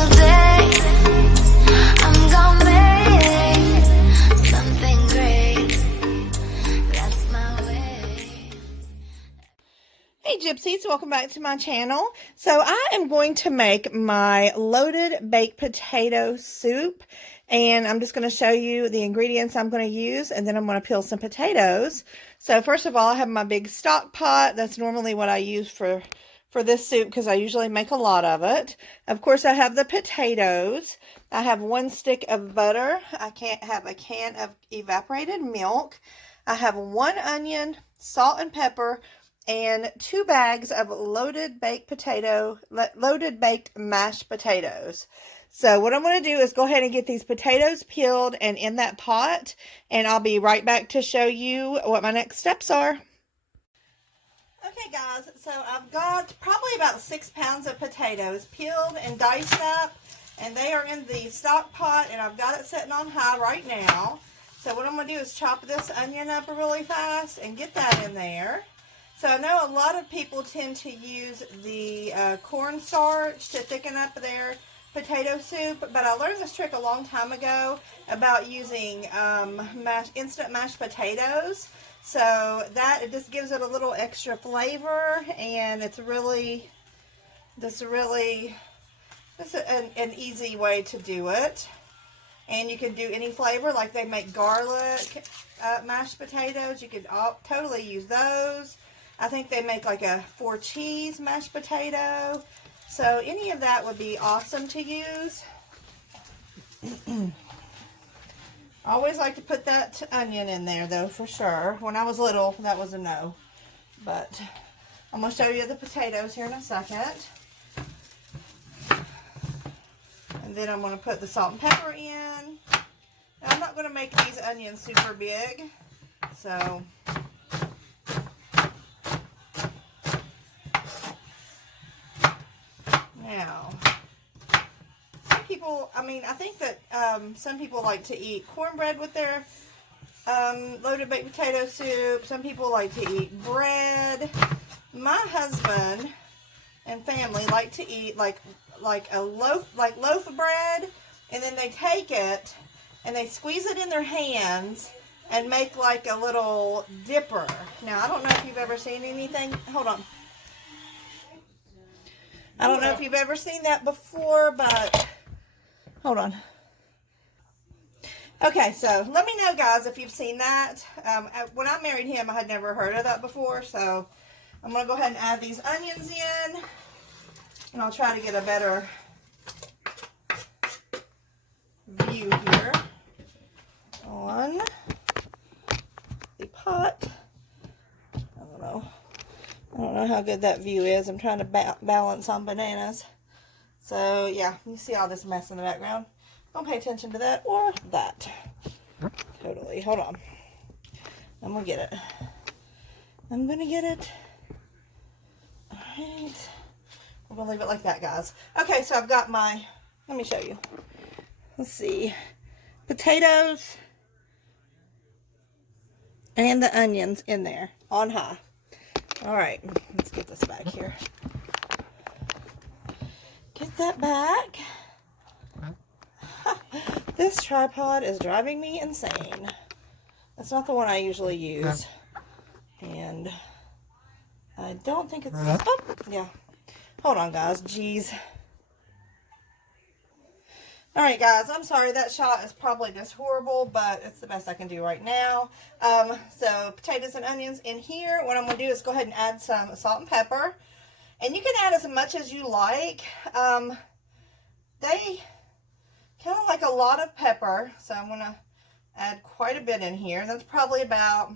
single day. I'm gonna make something great. That's my way. Hey Gypsies, welcome back to my channel. So I am going to make my loaded baked potato soup, and I'm just going to show you the ingredients I'm going to use, and then I'm going to peel some potatoes. So first of all, I have my big stock pot. That's normally what I use for this soup because I usually make a lot of it. Of course, I have the potatoes. I have 1 stick of butter. I can't have a can of evaporated milk. I have 1 onion, salt and pepper, and 2 bags of loaded baked mashed potatoes. So what I'm going to do is go ahead and get these potatoes peeled and in that pot, and I'll be right back to show you what my next steps are. Okay guys, so I've got probably about 6 pounds of potatoes peeled and diced up, and they are in the stock pot, and I've got it sitting on high right now. So what I'm going to do is chop this onion up really fast and get that in there. So I know a lot of people tend to use the cornstarch to thicken up their potato soup, but I learned this trick a long time ago about using instant mashed potatoes. So that it just gives it a little extra flavor, and it's an easy way to do it. And you can do any flavor, like they make garlic mashed potatoes. You could totally use those. I think they make like a 4 cheese mashed potato. So any of that would be awesome to use. I always like to put that onion in there though, for sure. When I was little, that was a no. But I'm going to show you the potatoes here in a second. And then I'm going to put the salt and pepper in. Now, I'm not going to make these onions super big. So now, some people, I think that some people like to eat cornbread with their loaded baked potato soup. Some people like to eat bread. My husband and family like to eat like a loaf of bread, and then they take it and they squeeze it in their hands and make like a little dipper. Now, I don't know if you've ever seen anything. Hold on. I don't know if you've ever seen that before, but hold on. Okay, so let me know, guys, if you've seen that. When I married him, I had never heard of that before, so I'm going to go ahead and add these onions in, and I'll try to get a better view here on the pot. I don't know how good that view is. I'm trying to balance on bananas. So, yeah, you see all this mess in the background. Don't pay attention to that or that. Totally. Hold on. I'm going to get it. I'm going to get it. Alright. We're going to leave it like that, guys. Okay, so I've got my, let me show you. Let's see. Potatoes and the onions in there on high. Alright, let's get this back here. Get that back. This tripod is driving me insane. That's not the one I usually use. And I don't think it's... Oh, yeah. Hold on, guys. Jeez. Alright, guys. I'm sorry. That shot is probably just horrible, but it's the best I can do right now. So, potatoes and onions in here. What I'm going to do is go ahead and add some salt and pepper. And you can add as much as you like. They kind of like a lot of pepper, so I'm going to add quite a bit in here. That's probably about,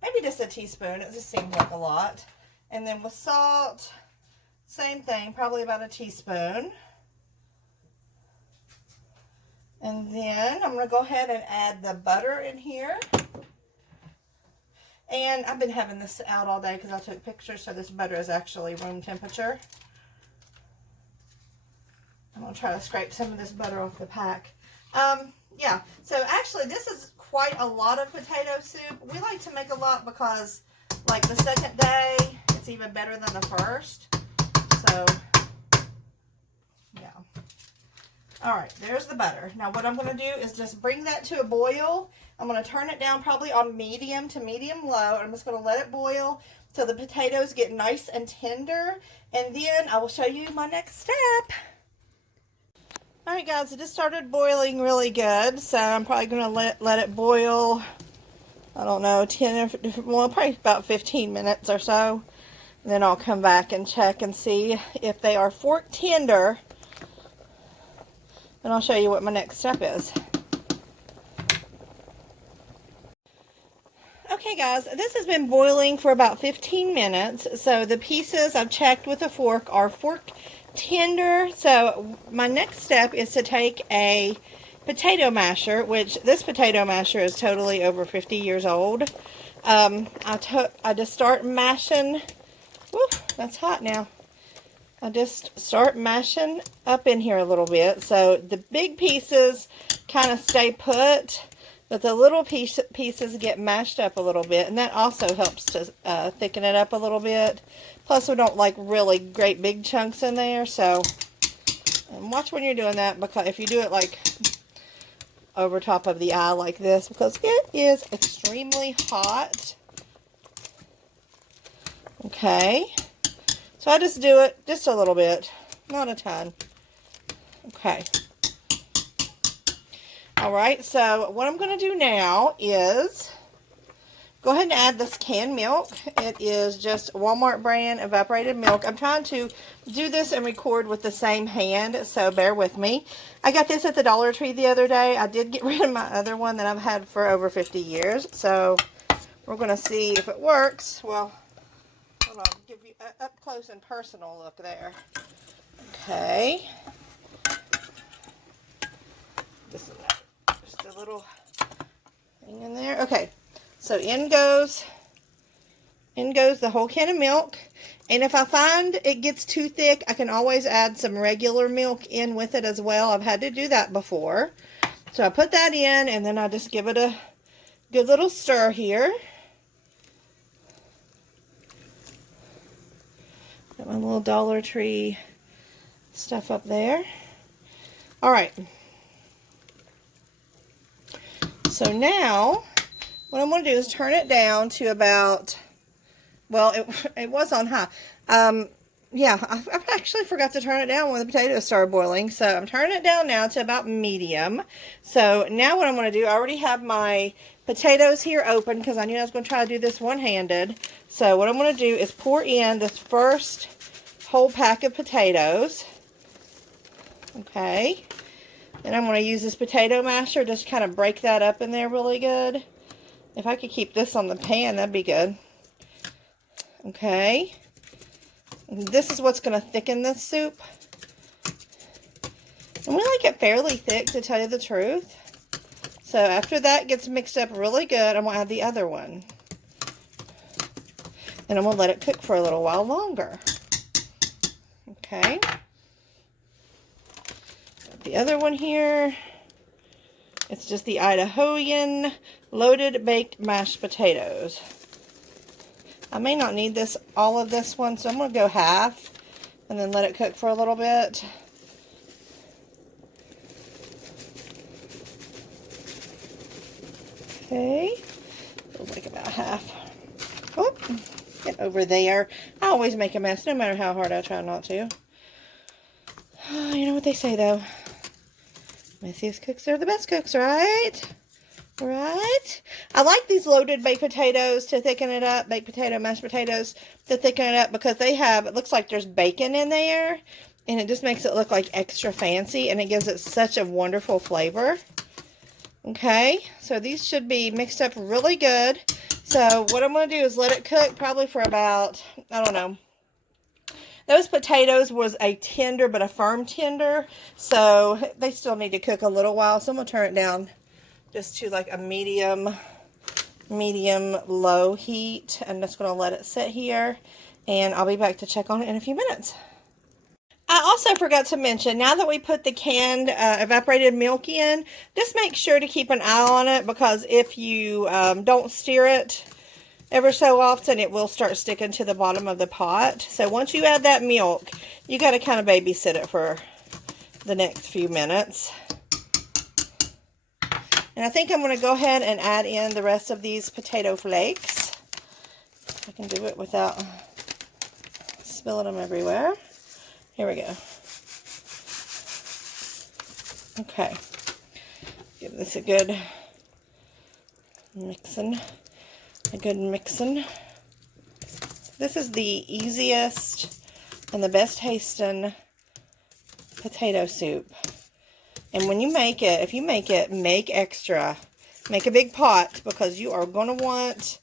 maybe just a teaspoon. It just seems like a lot. And then with salt, same thing, probably about a teaspoon. And then I'm going to go ahead and add the butter in here. And I've been having this out all day because I took pictures, so this butter is actually room temperature. I'm going to try to scrape some of this butter off the pack. Yeah, so actually this is quite a lot of potato soup. We like to make a lot because, like, the second day, it's even better than the first. So, yeah. All right, there's the butter. Now what I'm going to do is just bring that to a boil. I'm going to turn it down probably on medium to medium low. I'm just going to let it boil till the potatoes get nice and tender. And then I will show you my next step. All right, guys, it just started boiling really good. So I'm probably going to let it boil, I don't know, probably about 15 minutes or so. And then I'll come back and check and see if they are fork tender. And I'll show you what my next step is. Okay guys, this has been boiling for about 15 minutes. So the pieces I've checked with a fork are fork tender. So my next step is to take a potato masher, which this potato masher is totally over 50 years old. I just start mashing. Woo, that's hot now. I just start mashing up in here a little bit. So the big pieces kind of stay put, but the little pieces get mashed up a little bit. And that also helps to thicken it up a little bit. Plus, we don't like really great big chunks in there. So, and watch when you're doing that, because if you do it like over top of the eye like this, because it is extremely hot. Okay. So I just do it just a little bit, not a ton. Okay. All right, so what I'm going to do now is go ahead and add this canned milk. It is just Walmart brand evaporated milk. I'm trying to do this and record with the same hand, so bear with me. I got this at the Dollar Tree the other day. I did get rid of my other one that I've had for over 50 years, so we're going to see if it works. Well, hold on, give you an up close and personal look there. Okay. Just a little thing in there. Okay. So in goes the whole can of milk. And if I find it gets too thick, I can always add some regular milk in with it as well. I've had to do that before. So I put that in, and then I just give it a good little stir here. Got my little Dollar Tree stuff up there. All right. So now, what I'm going to do is turn it down to about, well, it was on high. Yeah, I actually forgot to turn it down when the potatoes started boiling. So I'm turning it down now to about medium. So now what I'm going to do, I already have my potatoes here open because I knew I was going to try to do this one-handed. So what I'm going to do is pour in this first whole pack of potatoes. Okay. And I'm going to use this potato masher, just kind of break that up in there really good. If I could keep this on the pan, that'd be good. Okay. And this is what's going to thicken this soup. And we like it fairly thick, to tell you the truth. So after that gets mixed up really good, I'm going to add the other one. And I'm going to let it cook for a little while longer. Okay. The other one here, it's just the Idahoan loaded baked mashed potatoes. I may not need all of this one, so I'm going to go half and then let it cook for a little bit. Okay, feels like about half. Oh, get over there. I always make a mess, no matter how hard I try not to. You know what they say, though. Messiest cooks are the best cooks, right? Right? I like these loaded baked potatoes to thicken it up. Baked potato, mashed potatoes to thicken it up because it looks like there's bacon in there. And it just makes it look like extra fancy. And it gives it such a wonderful flavor. Okay. So these should be mixed up really good. So what I'm going to do is let it cook probably for about, I don't know. Those potatoes was a tender, but a firm tender. So they still need to cook a little while. So I'm going to turn it down just to like a medium low heat. I'm just going to let it sit here. And I'll be back to check on it in a few minutes. I also forgot to mention, now that we put the canned evaporated milk in, just make sure to keep an eye on it. Because if you don't stir it ever so often, it will start sticking to the bottom of the pot. So once you add that milk, you got to kind of babysit it for the next few minutes. And I think I'm going to go ahead and add in the rest of these potato flakes. I can do it without spilling them everywhere. Here we go. Okay. Give this a good mixing. This is the easiest and the best tasting potato soup. And when you make it, if you make it, make extra. Make a big pot, because you are going to want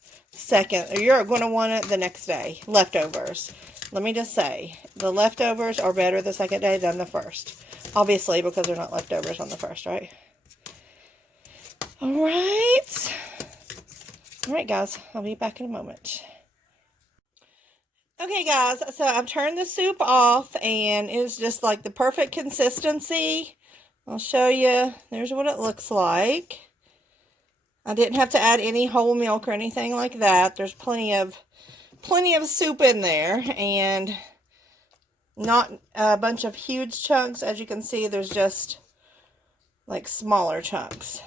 you're going to want it the next day. Leftovers. Let me just say, the leftovers are better the second day than the first. Obviously, because they're not leftovers on the first, right? Alright. Alright, guys. I'll be back in a moment. Okay, guys. So I've turned the soup off, and it's just like the perfect consistency. I'll show you. There's what it looks like. I didn't have to add any whole milk or anything like that. There's plenty of soup in there, and not a bunch of huge chunks. As you can see, there's just like smaller chunks.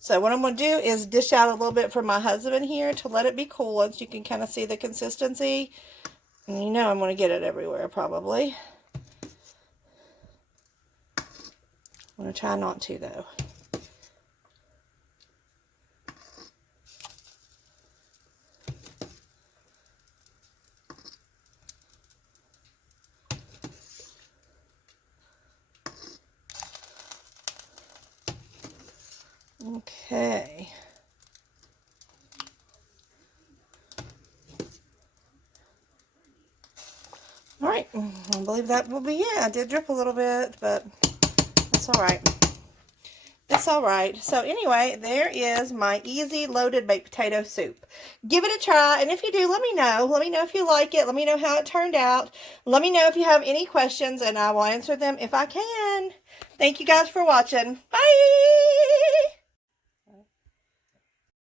So what I'm going to do is dish out a little bit for my husband here to let it be cool, so you can kind of see the consistency. And you know I'm going to get it everywhere probably. I'm going to try not to, though. Okay. All right. I believe that will be it. I did drip a little bit, but that's all right. It's all right. So anyway, there is my easy loaded baked potato soup. Give it a try, and if you do, let me know. Let me know if you like it. Let me know how it turned out. Let me know if you have any questions, and I will answer them if I can. Thank you guys for watching. Bye!